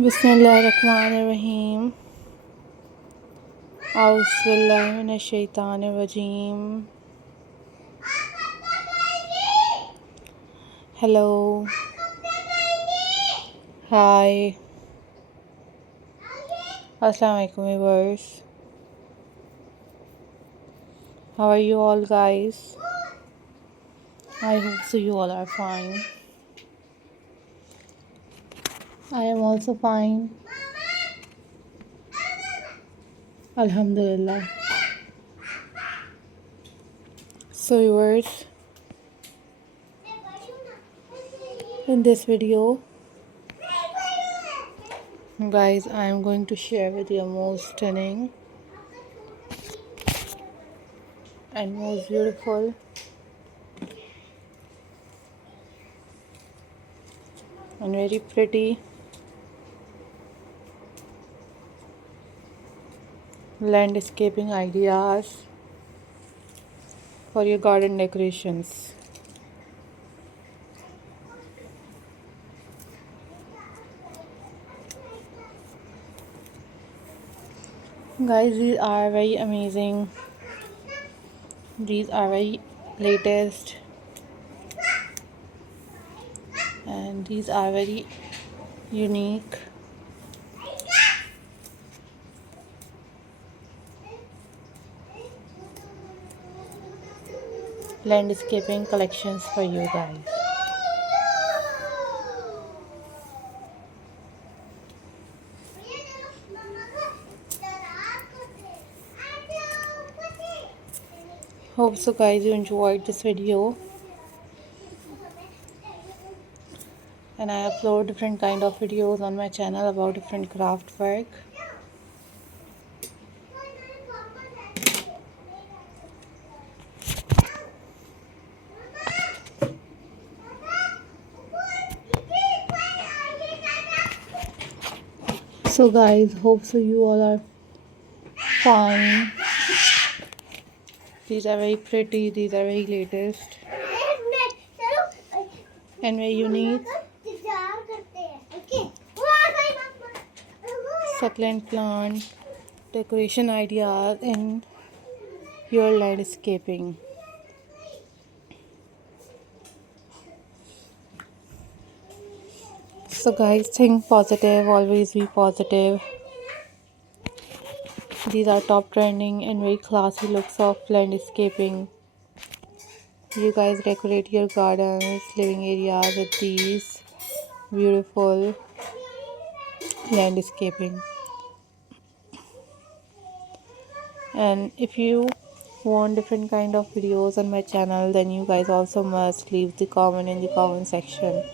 बिस्मिल्लाहिर्रहमानिर्रहीम। औज़ुबिल्लाहि मिनश्शैतानिर्रजीम। हेलो, हाय, अस्सलाम वालेकुम viewers. How are you all guys? I hope so you all are fine. I am also fine. Alhamdulillah. So viewers, in this video guys, I am going to share with you most stunning and most beautiful and very pretty landscaping ideas for your garden decorations. Guys, these are very amazing. These are very latest and these are very unique. Landscaping collections for you guys. Hope so guys you enjoyed this video, and I upload different kind of videos on my channel about different craft work. So guys, hope so you all are fine. These are very pretty, these are very latest and very unique. Succulent plant decoration ideas in your landscaping. So guys, think positive, always be positive. These are top trending and very classy looks of landscaping. You guys decorate your gardens, living areas with these beautiful landscaping. And if you want different kind of videos on my channel, then you guys also must leave the comment in the comment section.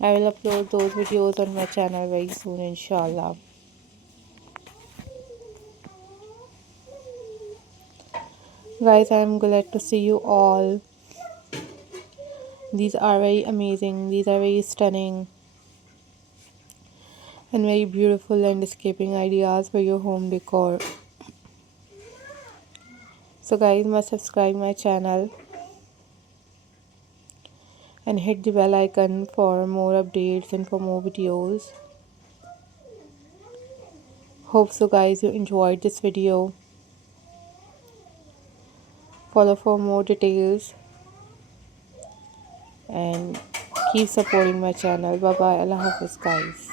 I will upload those videos on my channel very soon, inshallah. Guys, I am glad to see you all. These are very amazing, these are very stunning and very beautiful landscaping ideas for your home decor. So guys, must subscribe my channel and hit the bell icon for more updates and for more videos. Hope so guys you enjoyed this video. Follow for more details and keep supporting my channel. Bye bye. Allah Hafiz guys.